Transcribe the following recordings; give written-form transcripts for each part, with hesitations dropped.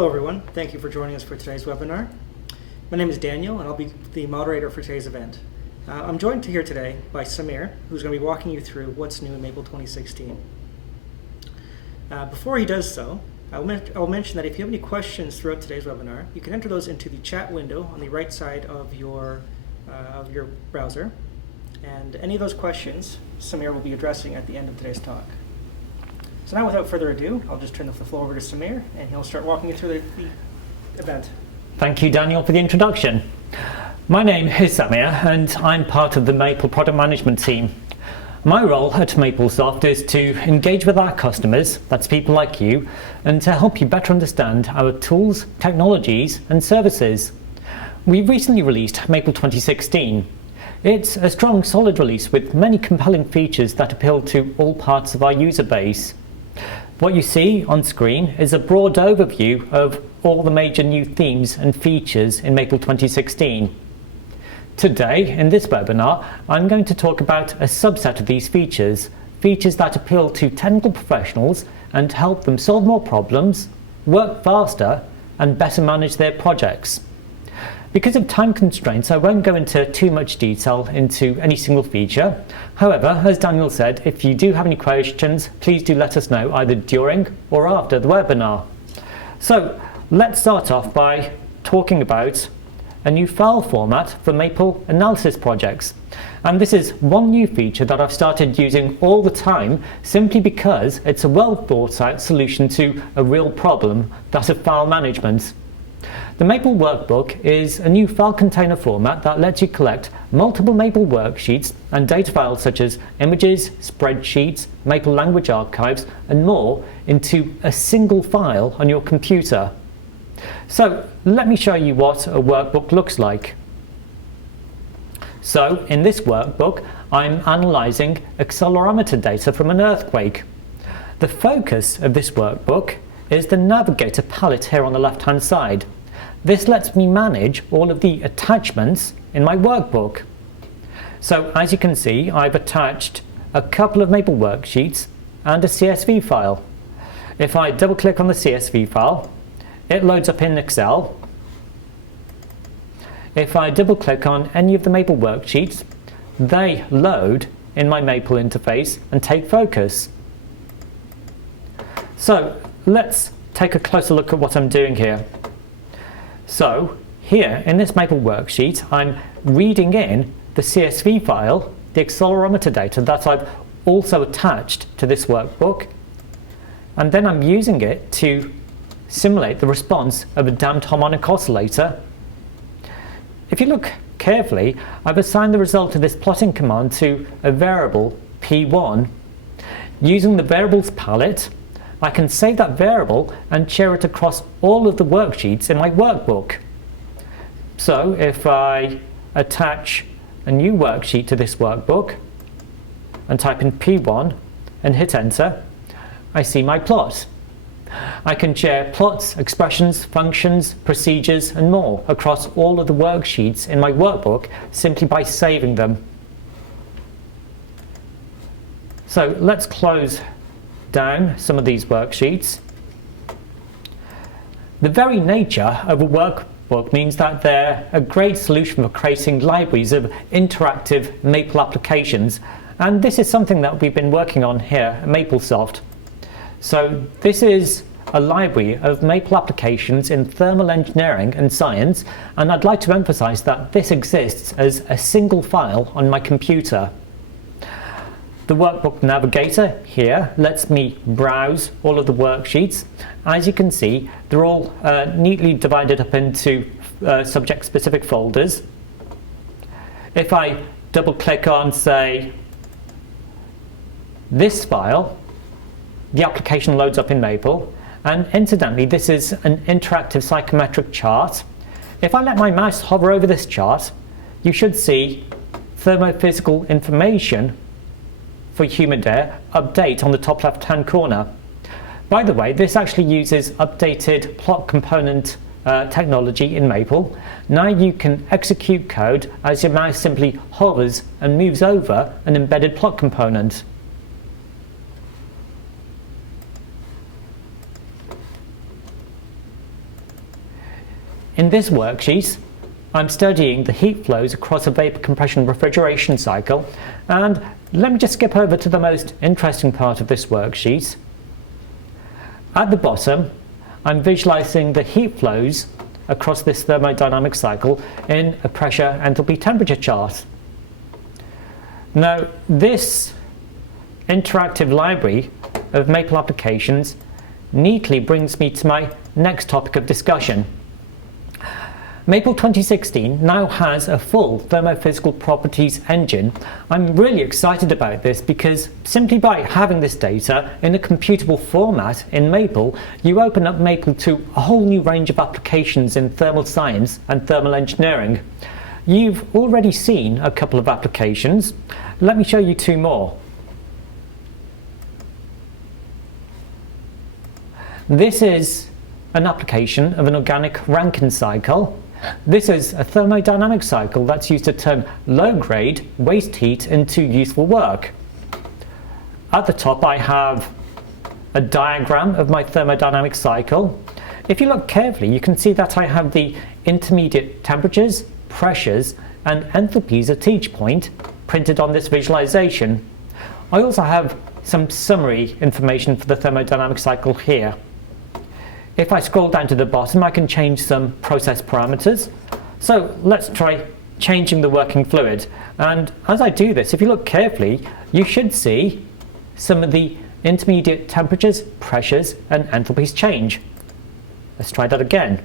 Hello everyone, thank you for joining us for today's webinar. My name is Daniel and I'll be the moderator for today's event. I'm joined here today by Samir, who's going to be walking you through what's new in Maple 2016. Before he does so, I'll mention that if you have any questions throughout today's webinar, you can enter those into the chat window on the right side of your browser. And any of those questions, Samir will be addressing at the end of today's talk. So now, without further ado, I'll just turn the floor over to Samir, and he'll start walking you through the event. Thank you, Daniel, for the introduction. My name is Samir, and I'm part of the Maple product management team. My role at MapleSoft is to engage with our customers, that's people like you, and to help you better understand our tools, technologies, and services. We recently released Maple 2016. It's a strong, solid release with many compelling features that appeal to all parts of our user base. What you see on screen is a broad overview of all the major new themes and features in Maple 2016. Today, in this webinar, I'm going to talk about a subset of these features that appeal to technical professionals and help them solve more problems, work faster, and better manage their projects. Because of time constraints, I won't go into too much detail into any single feature. However, as Daniel said, if you do have any questions, please do let us know either during or after the webinar. So let's start off by talking about a new file format for Maple analysis projects. And this is one new feature that I've started using all the time simply because it's a well thought out solution to a real problem, that of file management. The Maple Workbook is a new file container format that lets you collect multiple Maple worksheets and data files such as images, spreadsheets, Maple language archives, and more into a single file on your computer. So let me show you what a workbook looks like. So in this workbook, I'm analyzing accelerometer data from an earthquake. The focus of this workbook is the Navigator palette here on the left-hand side. This lets me manage all of the attachments in my workbook. So as you can see, I've attached a couple of Maple worksheets and a CSV file. If I double-click on the CSV file, it loads up in Excel. If I double-click on any of the Maple worksheets, they load in my Maple interface and take focus. So let's take a closer look at what I'm doing here. So here in this Maple worksheet, I'm reading in the CSV file, the accelerometer data that I've also attached to this workbook, and then I'm using it to simulate the response of a damped harmonic oscillator. If you look carefully, I've assigned the result of this plotting command to a variable P1. Using the variables palette, I can save that variable and share it across all of the worksheets in my workbook. So if I attach a new worksheet to this workbook and type in P1 and hit enter, I see my plot. I can share plots, expressions, functions, procedures, and more across all of the worksheets in my workbook simply by saving them. So let's close down some of these worksheets. The very nature of a workbook means that they're a great solution for creating libraries of interactive Maple applications, and this is something that we've been working on here at MapleSoft. So this is a library of Maple applications in thermal engineering and science, and I'd like to emphasize that this exists as a single file on my computer. The Workbook Navigator here lets me browse all of the worksheets. As you can see, they're all neatly divided up into subject-specific folders. If I double-click on, say, this file, the application loads up in Maple. And incidentally, this is an interactive psychometric chart. If I let my mouse hover over this chart, you should see thermophysical information for humid air update on the top left-hand corner. By the way, this actually uses updated plot component technology in Maple. Now you can execute code as your mouse simply hovers and moves over an embedded plot component. In this worksheet, I'm studying the heat flows across a vapor compression refrigeration cycle, and let me just skip over to the most interesting part of this worksheet. At the bottom, I'm visualizing the heat flows across this thermodynamic cycle in a pressure, enthalpy, temperature chart. Now, this interactive library of Maple applications neatly brings me to my next topic of discussion. Maple 2016 now has a full thermophysical properties engine. I'm really excited about this because simply by having this data in a computable format in Maple, you open up Maple to a whole new range of applications in thermal science and thermal engineering. You've already seen a couple of applications. Let me show you two more. This is an application of an organic Rankin cycle. This is a thermodynamic cycle that's used to turn low-grade waste heat into useful work. At the top I have a diagram of my thermodynamic cycle. If you look carefully, you can see that I have the intermediate temperatures, pressures and enthalpies at each point printed on this visualization. I also have some summary information for the thermodynamic cycle here. If I scroll down to the bottom, I can change some process parameters. So let's try changing the working fluid. And as I do this, if you look carefully, you should see some of the intermediate temperatures, pressures, and enthalpies change. Let's try that again.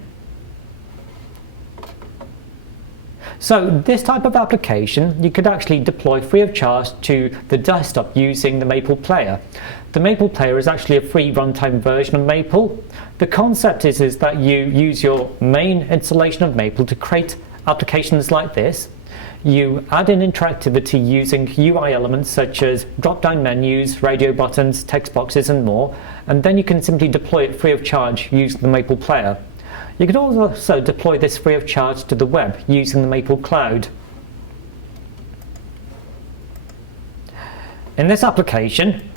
So this type of application you could actually deploy free of charge to the desktop using the Maple Player. The Maple Player is actually a free runtime version of Maple. The concept is that you use your main installation of Maple to create applications like this. You add in interactivity using UI elements such as drop-down menus, radio buttons, text boxes and more, and then you can simply deploy it free of charge using the Maple Player. You can also deploy this free of charge to the web using the Maple Cloud. In this application,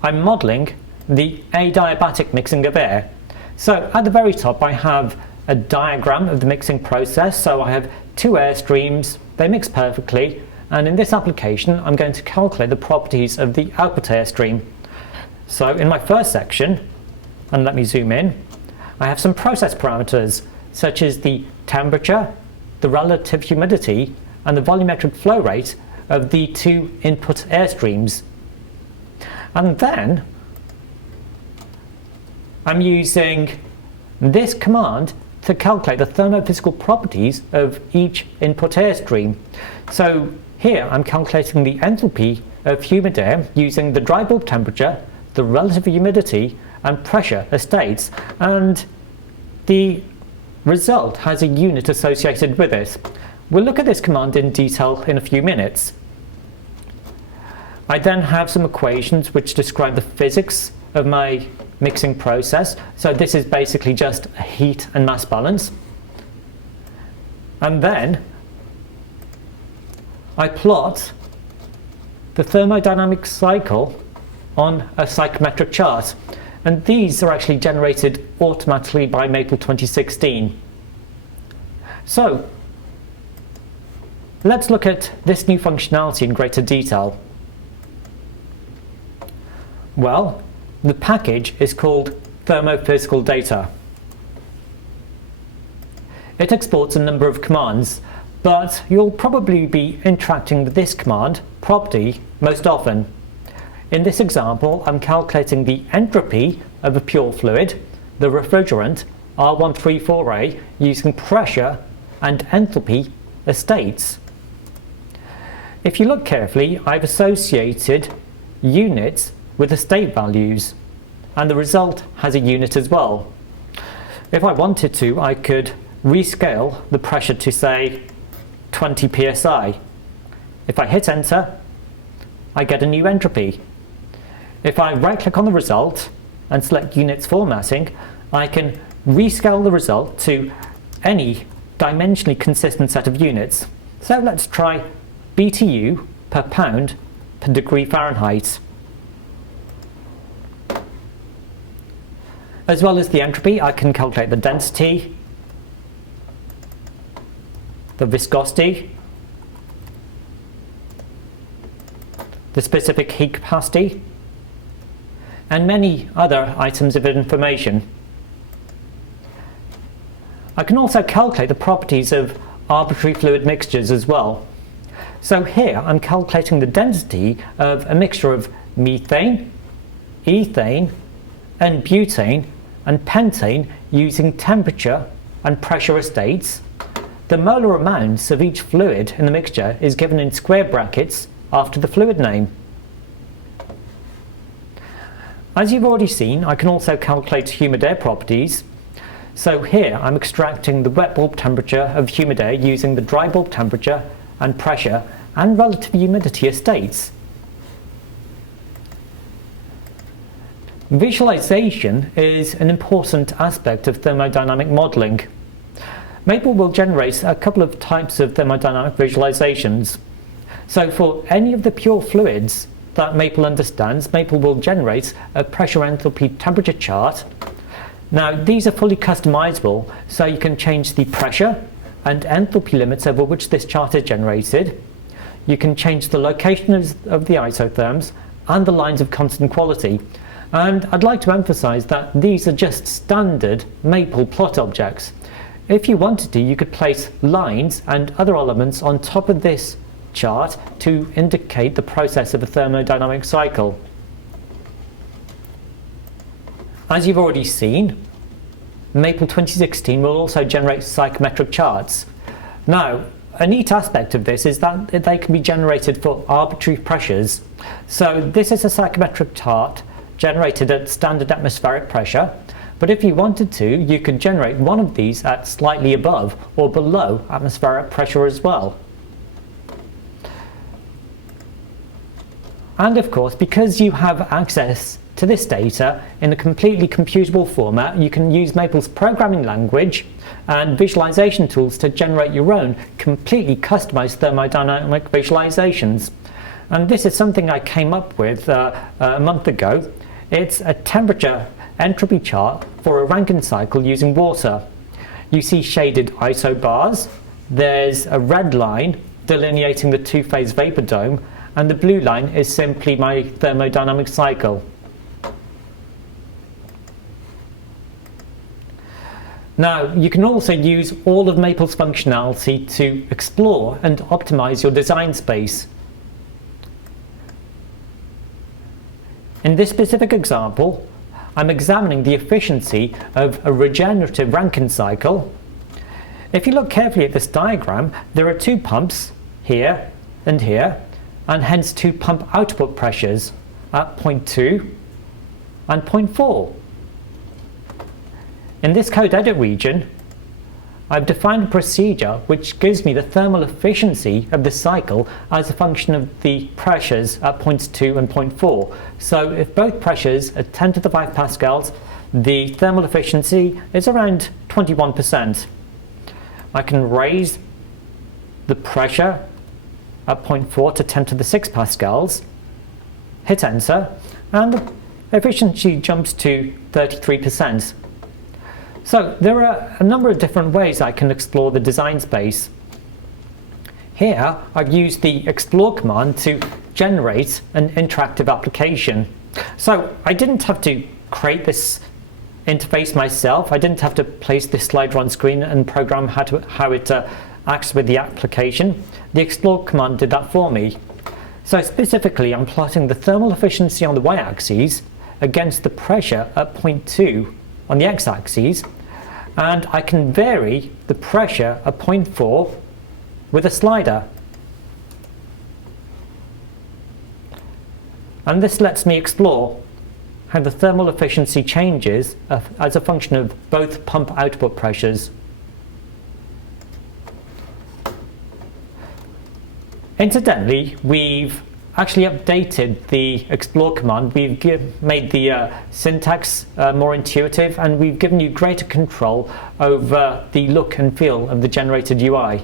I'm modeling the adiabatic mixing of air. So at the very top I have a diagram of the mixing process. So I have two air streams, they mix perfectly, and in this application I'm going to calculate the properties of the output air stream. So in my first section, and let me zoom in, I have some process parameters such as the temperature, the relative humidity and the volumetric flow rate of the two input air streams. And then I'm using this command to calculate the thermophysical properties of each input air stream. So here I'm calculating the enthalpy of humid air using the dry bulb temperature, the relative humidity and pressure as states, and the result has a unit associated with it. We'll look at this command in detail in a few minutes. I then have some equations which describe the physics of my mixing process. So this is basically just a heat and mass balance. And then I plot the thermodynamic cycle on a psychometric chart. And these are actually generated automatically by Maple 2016. So let's look at this new functionality in greater detail. Well, the package is called Thermophysical Data. It exports a number of commands, but you'll probably be interacting with this command, property, most often. In this example, I'm calculating the entropy of a pure fluid, the refrigerant R134A, using pressure and enthalpy as states. If you look carefully, I've associated units with the state values, and the result has a unit as well. If I wanted to, I could rescale the pressure to say 20 psi. If I hit enter, I get a new entropy. If I right click on the result and select units formatting, I can rescale the result to any dimensionally consistent set of units. So let's try BTU per pound per degree Fahrenheit. As well as the entropy, I can calculate the density, the viscosity, the specific heat capacity, and many other items of information. I can also calculate the properties of arbitrary fluid mixtures as well. So here I'm calculating the density of a mixture of methane, ethane, and butane and pentane using temperature and pressure estates. The molar amounts of each fluid in the mixture is given in square brackets after the fluid name. As you've already seen, I can also calculate humid air properties. So here I'm extracting the wet bulb temperature of humid air using the dry bulb temperature and pressure and relative humidity estates. Visualization is an important aspect of thermodynamic modelling. Maple will generate a couple of types of thermodynamic visualizations. So for any of the pure fluids that Maple understands, Maple will generate a pressure, enthalpy, temperature chart. Now these are fully customizable, so you can change the pressure and enthalpy limits over which this chart is generated. You can change the location of the isotherms and the lines of constant quality. And I'd like to emphasize that these are just standard Maple plot objects. If you wanted to, you could place lines and other elements on top of this chart to indicate the process of a thermodynamic cycle. As you've already seen, Maple 2016 will also generate psychometric charts. Now, a neat aspect of this is that they can be generated for arbitrary pressures. So this is a psychometric chart generated at standard atmospheric pressure, but if you wanted to, you could generate one of these at slightly above or below atmospheric pressure as well. And of course, because you have access to this data in a completely computable format, you can use Maple's programming language and visualization tools to generate your own completely customized thermodynamic visualizations. And this is something I came up with a month ago. It's a temperature entropy chart for a Rankin cycle using water. You see shaded isobars, there's a red line delineating the two-phase vapor dome, and the blue line is simply my thermodynamic cycle. Now, you can also use all of Maple's functionality to explore and optimize your design space. In this specific example, I'm examining the efficiency of a regenerative Rankin cycle. If you look carefully at this diagram, there are two pumps here and here, and hence two pump output pressures at point 2 and point 4. In this code edit region, I've defined a procedure which gives me the thermal efficiency of the cycle as a function of the pressures at points 2 and point 4. So if both pressures are 10 to the 5 pascals, the thermal efficiency is around 21%. I can raise the pressure at point 4 to 10 to the 6 pascals, hit enter, and the efficiency jumps to 33%. So there are a number of different ways I can explore the design space. Here I've used the explore command to generate an interactive application. So I didn't have to create this interface myself. I didn't have to place this slider on screen and program how it acts with the application. The explore command did that for me. So specifically, I'm plotting the thermal efficiency on the y-axis against the pressure at point 2 on the x-axis, and I can vary the pressure at point 4 with a slider. And this lets me explore how the thermal efficiency changes as a function of both pump output pressures. Incidentally, we've actually updated the explore command. We've made the syntax more intuitive, and we've given you greater control over the look and feel of the generated UI.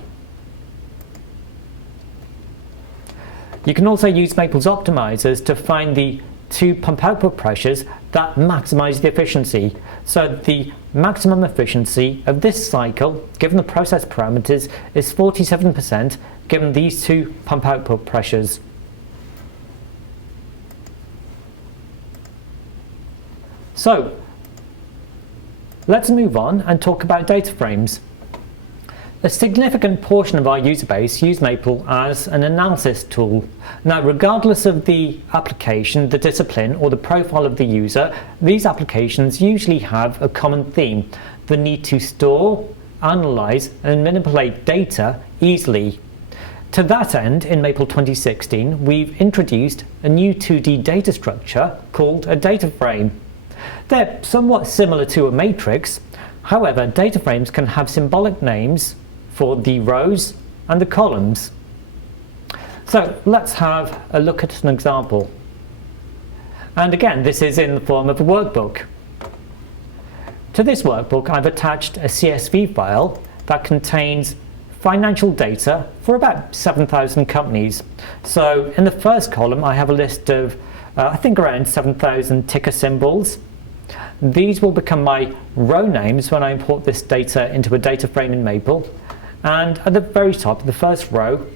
You can also use Maple's optimizers to find the two pump output pressures that maximize the efficiency. So the maximum efficiency of this cycle, given the process parameters, is 47% given these two pump output pressures. So let's move on and talk about data frames. A significant portion of our user base use Maple as an analysis tool. Now, regardless of the application, the discipline, or the profile of the user, these applications usually have a common theme: the need to store, analyze, and manipulate data easily. To that end, in Maple 2016, we've introduced a new 2D data structure called a data frame. They're somewhat similar to a matrix. However, data frames can have symbolic names for the rows and the columns. So let's have a look at an example. And again, this is in the form of a workbook. To this workbook, I've attached a CSV file that contains financial data for about 7,000 companies. So in the first column, I have a list of, I think around 7,000 ticker symbols. These will become my row names when I import this data into a data frame in Maple. And at the very top, the first row,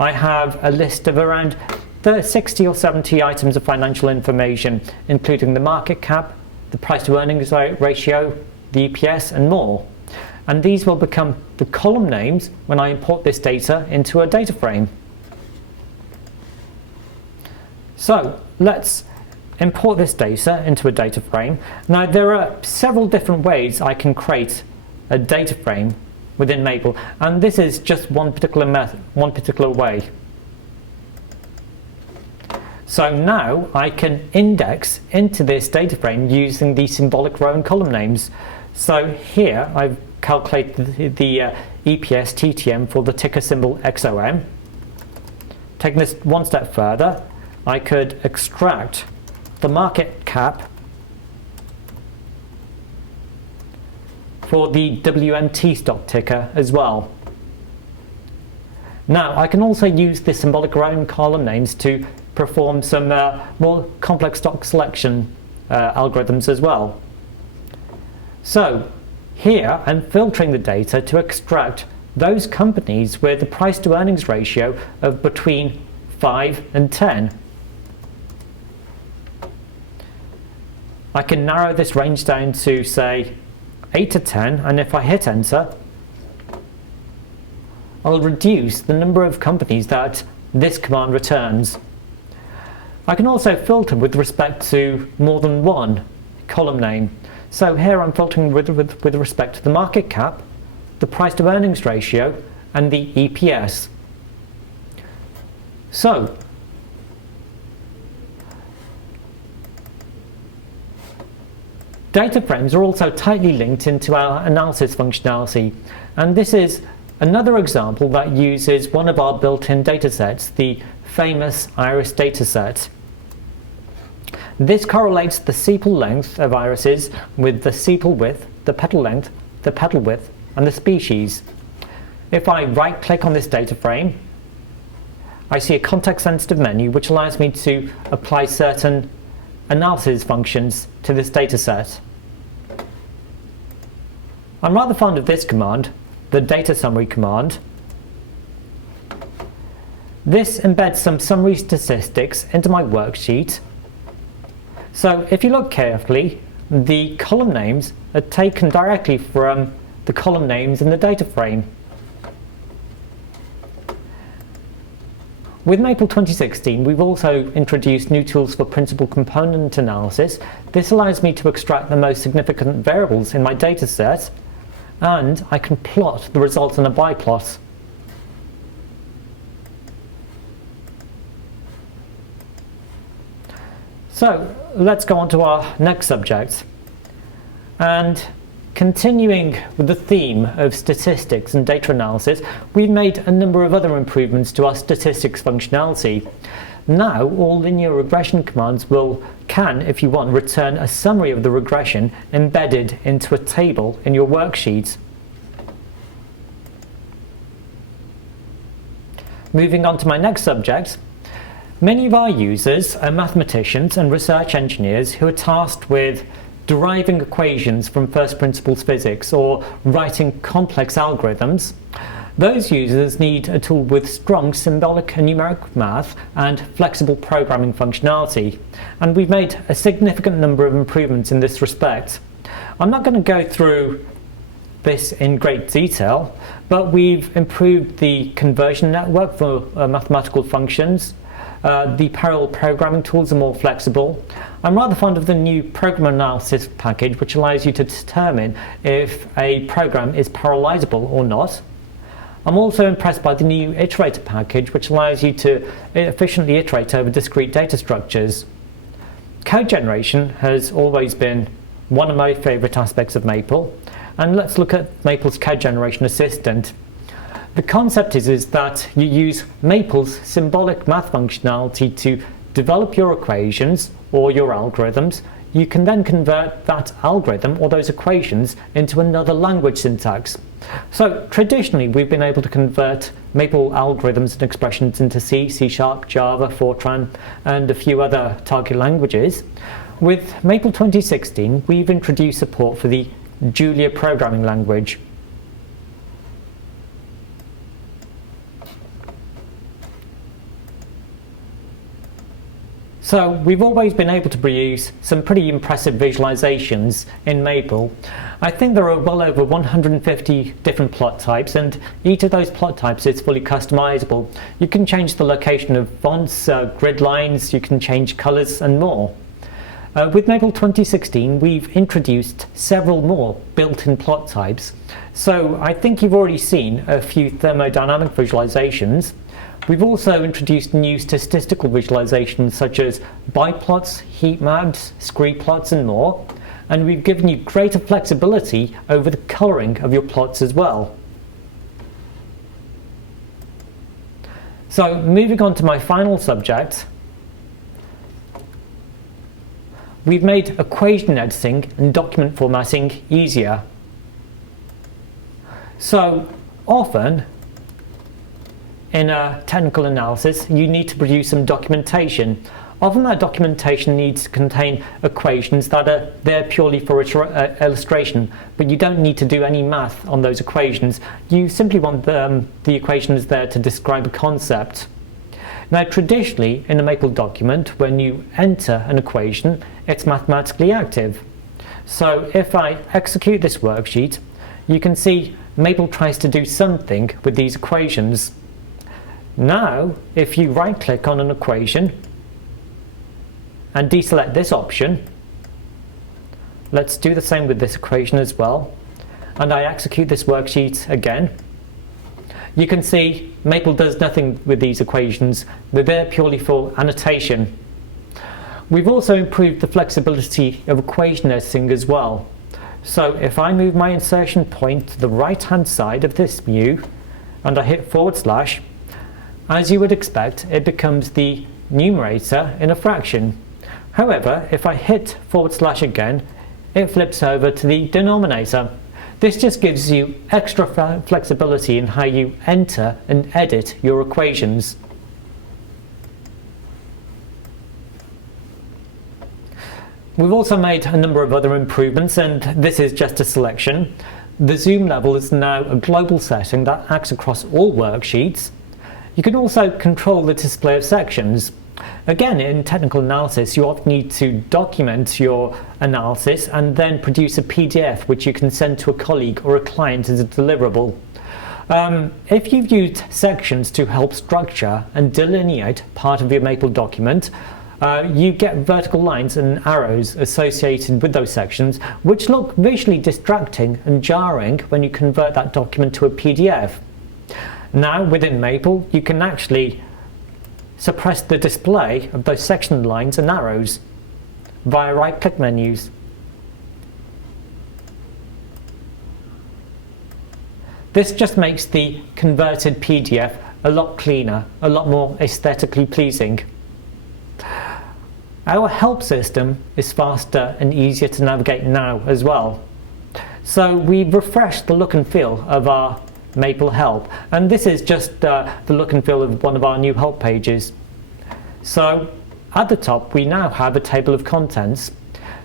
I have a list of around 60 or 70 items of financial information, including the market cap, the price to earnings ratio, the EPS, and more. And these will become the column names when I import this data into a data frame. So let's import this data into a data frame. Now, there are several different ways I can create a data frame within Maple, and this is just one particular method, one particular way. So now I can index into this data frame using the symbolic row and column names. So here I've calculated the EPS TTM for the ticker symbol XOM. Taking this one step further, I could extract the market cap for the WMT stock ticker as well. Now, I can also use the symbolic row and column names to perform some more complex stock selection algorithms as well. So here I'm filtering the data to extract those companies with the price to earnings ratio of between 5 and 10. I can narrow this range down to, say, 8 to 10, and if I hit enter, I'll reduce the number of companies that this command returns. I can also filter with respect to more than one column name. So here I'm filtering with respect to the market cap, the price to earnings ratio, and the EPS. So data frames are also tightly linked into our analysis functionality, and this is another example that uses one of our built-in datasets, the famous iris dataset. This correlates the sepal length of irises with the sepal width, the petal length, the petal width, and the species. If I right-click on this data frame, I see a context-sensitive menu which allows me to apply certain analysis functions to this dataset. I'm rather fond of this command, the data summary command. This embeds some summary statistics into my worksheet. So if you look carefully, the column names are taken directly from the column names in the data frame. With Maple 2016, we've also introduced new tools for principal component analysis. This allows me to extract the most significant variables in my data set, and I can plot the results in a biplot. So let's go on to our next subject. And continuing with the theme of statistics and data analysis, we've made a number of other improvements to our statistics functionality. Now all linear regression commands can, if you want, return a summary of the regression embedded into a table in your worksheet. Moving on to my next subject, Many of our users are mathematicians and research engineers who are tasked with deriving equations from first principles physics or writing complex algorithms. Those users need a tool with strong symbolic and numeric math and flexible programming functionality, and we've made a significant number of improvements in this respect. I'm not going to go through this in great detail, but we've improved the conversion network for mathematical functions. The parallel programming tools are more flexible. I'm rather fond of the new program analysis package, which allows you to determine if a program is parallelizable or not. I'm also impressed by the new iterator package, which allows you to efficiently iterate over discrete data structures. Code generation has always been one of my favorite aspects of Maple, and let's look at Maple's code generation assistant. The concept is that you use Maple's symbolic math functionality to develop your equations or your algorithms. You can then convert that algorithm or those equations into another language syntax. So traditionally we've been able to convert Maple algorithms and expressions into C, C#, Java, Fortran and a few other target languages. With Maple 2016 we've introduced support for the Julia programming language. So we've always been able to produce some pretty impressive visualizations in Maple. I think there are well over 150 different plot types, and each of those plot types is fully customizable. You can change the location of fonts, grid lines, you can change colors and more. With Maple 2016 we've introduced several more built-in plot types. So I think you've already seen a few thermodynamic visualizations. We've also introduced new statistical visualizations such as biplots, heat maps, scree plots and more. And we've given you greater flexibility over the coloring of your plots as well. So moving on to my final subject, we've made equation editing and document formatting easier. So often in a technical analysis you need to produce some documentation. Often that documentation needs to contain equations that are there purely for illustration, but you don't need to do any math on those equations. You simply want the equations there to describe a concept. Now traditionally in a Maple document when you enter an equation it's mathematically active. So if I execute this worksheet you can see Maple tries to do something with these equations. Now if you right click on an equation and deselect this option, let's do the same with this equation as well, and I execute this worksheet again, you can see Maple does nothing with these equations. They're there purely for annotation. We've also improved the flexibility of equation editing as well. So if I move my insertion point to the right hand side of this view and I hit /, as you would expect it becomes the numerator in a fraction. However, if I hit / again it flips over to the denominator. This just gives you extra flexibility in how you enter and edit your equations. We've also made a number of other improvements, and this is just a selection. The zoom level is now a global setting that acts across all worksheets. You can also control the display of sections. Again, in technical analysis you often need to document your analysis and then produce a PDF which you can send to a colleague or a client as a deliverable. If you've used sections to help structure and delineate part of your Maple document, you get vertical lines and arrows associated with those sections which look visually distracting and jarring when you convert that document to a PDF. Now within Maple you can actually suppress the display of those section lines and arrows via right click menus. This just makes the converted PDF a lot cleaner, a lot more aesthetically pleasing. Our help system is faster and easier to navigate now as well. So we've refreshed the look and feel of our Maple help, and this is just the look and feel of one of our new help pages. So at the top we now have a table of contents.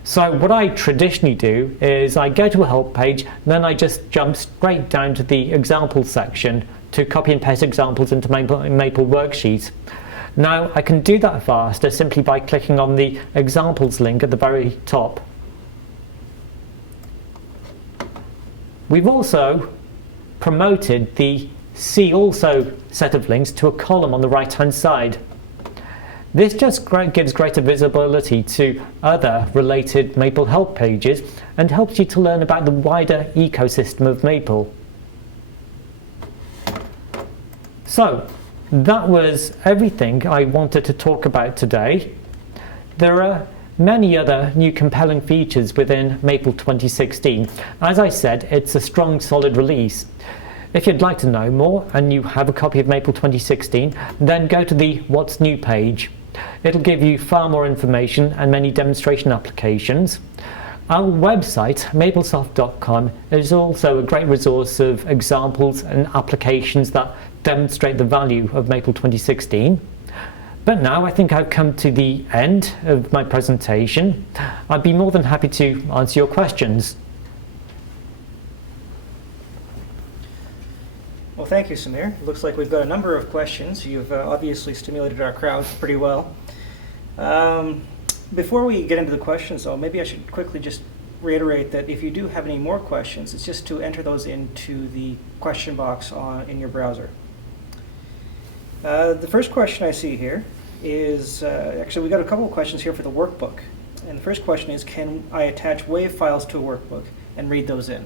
So what I traditionally do is I go to a help page, then I just jump straight down to the examples section to copy and paste examples into Maple Worksheet. Now I can do that faster simply by clicking on the examples link at the very top. We've also promoted the See Also set of links to a column on the right hand side. This just gives greater visibility to other related Maple help pages and helps you to learn about the wider ecosystem of Maple. So that was everything I wanted to talk about today. There are many other new compelling features within Maple 2016. As I said, it's a strong, solid release. If you'd like to know more and you have a copy of Maple 2016, then go to the What's New page. It'll give you far more information and many demonstration applications. Our website, maplesoft.com, is also a great resource of examples and applications that demonstrate the value of Maple 2016. But now I think I've come to the end of my presentation. I'd be more than happy to answer your questions. Well, thank you, Samir. It looks like we've got a number of questions. You've obviously stimulated our crowd pretty well. Before we get into the questions, though, maybe I should quickly just reiterate that if you do have any more questions, it's just to enter those into the question box in your browser. The first question I see here is, actually we got a couple of questions here for the workbook. And the first question is, can I attach WAV files to a workbook and read those in?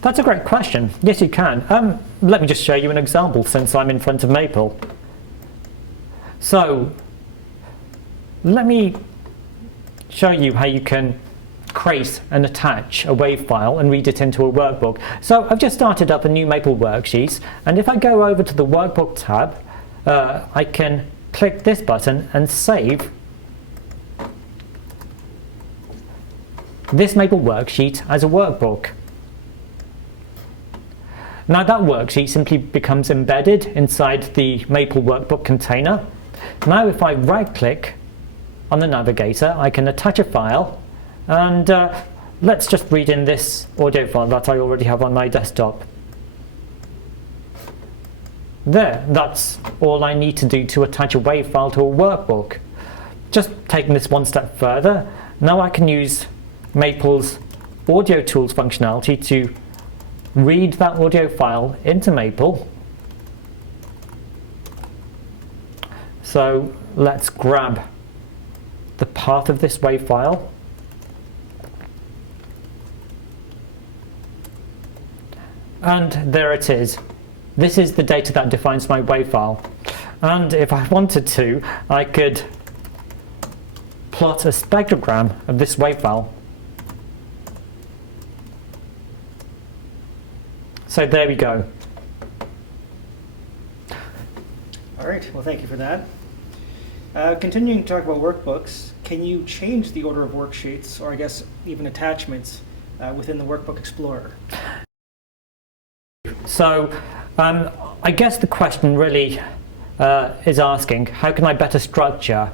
That's a great question. Yes, you can. Let me just show you an example since I'm in front of Maple. So let me show you how you can create and attach a WAV file and read it into a workbook. So I've just started up a new Maple worksheet, and if I go over to the Workbook tab, I can click this button and save this Maple worksheet as a workbook. Now that worksheet simply becomes embedded inside the Maple Workbook container. Now if I right click on the navigator, I can attach a file, and let's just read in this audio file that I already have on my desktop. There, that's all I need to do to attach a WAV file to a workbook. Just taking this one step further, now I can use Maple's Audio Tools functionality to read that audio file into Maple. So let's grab the path of this WAV file. And there it is. This is the data that defines my WAV file. And if I wanted to, I could plot a spectrogram of this WAV file. So there we go. All right, well, thank you for that. Continuing to talk about workbooks, can you change the order of worksheets, or I guess even attachments, within the Workbook Explorer? So I guess the question really is asking, how can I better structure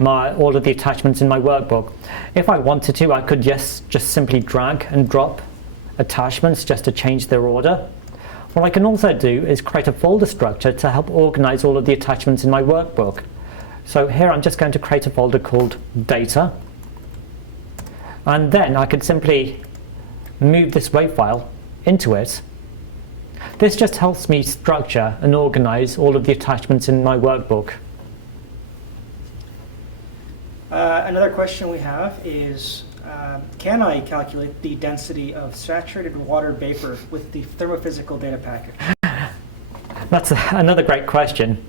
all of the attachments in my workbook? If I wanted to, I could just simply drag and drop attachments just to change their order. What I can also do is create a folder structure to help organize all of the attachments in my workbook. So here I'm just going to create a folder called Data, and then I could simply move this WAV file into it. This just helps me structure and organize all of the attachments in my workbook. Another question we have is, can I calculate the density of saturated water vapor with the Thermophysical Data package? That's another great question.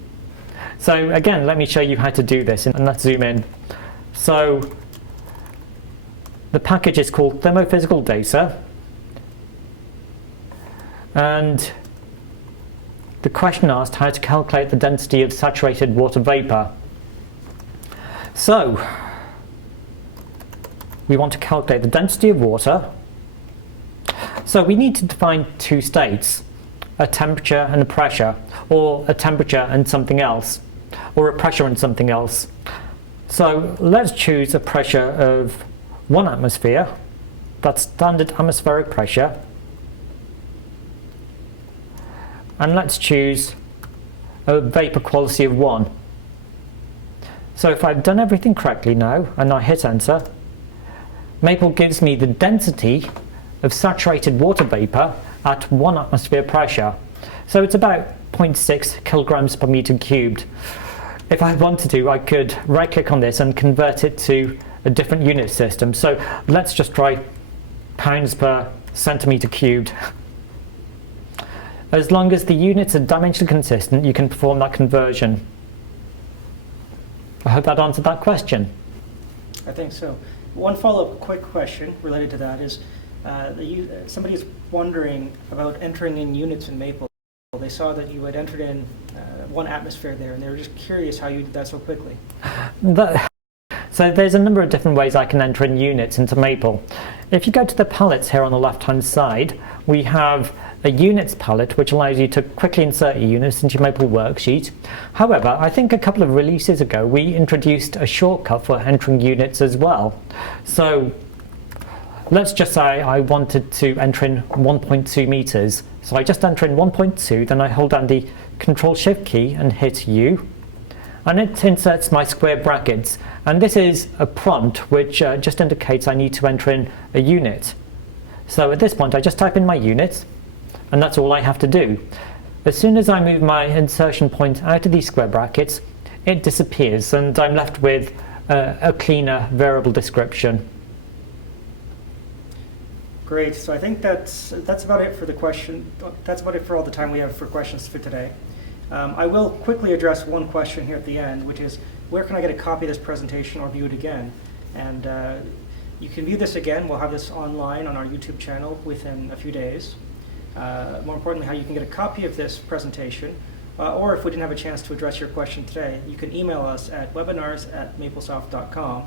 So again, let me show you how to do this, and let's zoom in. So the package is called Thermophysical Data, and the question asked how to calculate the density of saturated water vapor. So we want to calculate the density of water. So we need to define two states, a temperature and a pressure, or a temperature and something else. or a pressure on something else. So let's choose a pressure of 1 atmosphere. That's standard atmospheric pressure. And let's choose a vapor quality of 1. So if I've done everything correctly now and I hit enter, Maple gives me the density of saturated water vapor at 1 atmosphere pressure. So it's about 0.6 kilograms per meter cubed. If I wanted to, I could right click on this and convert it to a different unit system. So let's just try pounds per centimeter cubed. As long as the units are dimensionally consistent, you can perform that conversion. I hope that answered that question. I think so. One follow-up quick question related to that is, somebody is wondering about entering in units in Maple. They saw that you had entered in 1 atmosphere there, and they were just curious how you did that so quickly. So there's a number of different ways I can enter in units into Maple. If you go to the palettes here on the left-hand side, we have a units palette which allows you to quickly insert your units into your Maple worksheet. However, I think a couple of releases ago we introduced a shortcut for entering units as well. So let's just say I wanted to enter in 1.2 meters. So I just enter in 1.2, then I hold down the Control-Shift key and hit U. And it inserts my square brackets. And this is a prompt which just indicates I need to enter in a unit. So at this point I just type in my unit, and that's all I have to do. As soon as I move my insertion point out of these square brackets, it disappears and I'm left with a cleaner variable description. Great. So I think that's about it for the question. That's about it for all the time we have for questions for today. I will quickly address one question here at the end, which is, where can I get a copy of this presentation or view it again? And you can view this again. We'll have this online on our YouTube channel within a few days. More importantly, how you can get a copy of this presentation, or if we didn't have a chance to address your question today, you can email us at webinars@maplesoft.com,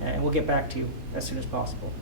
and we'll get back to you as soon as possible.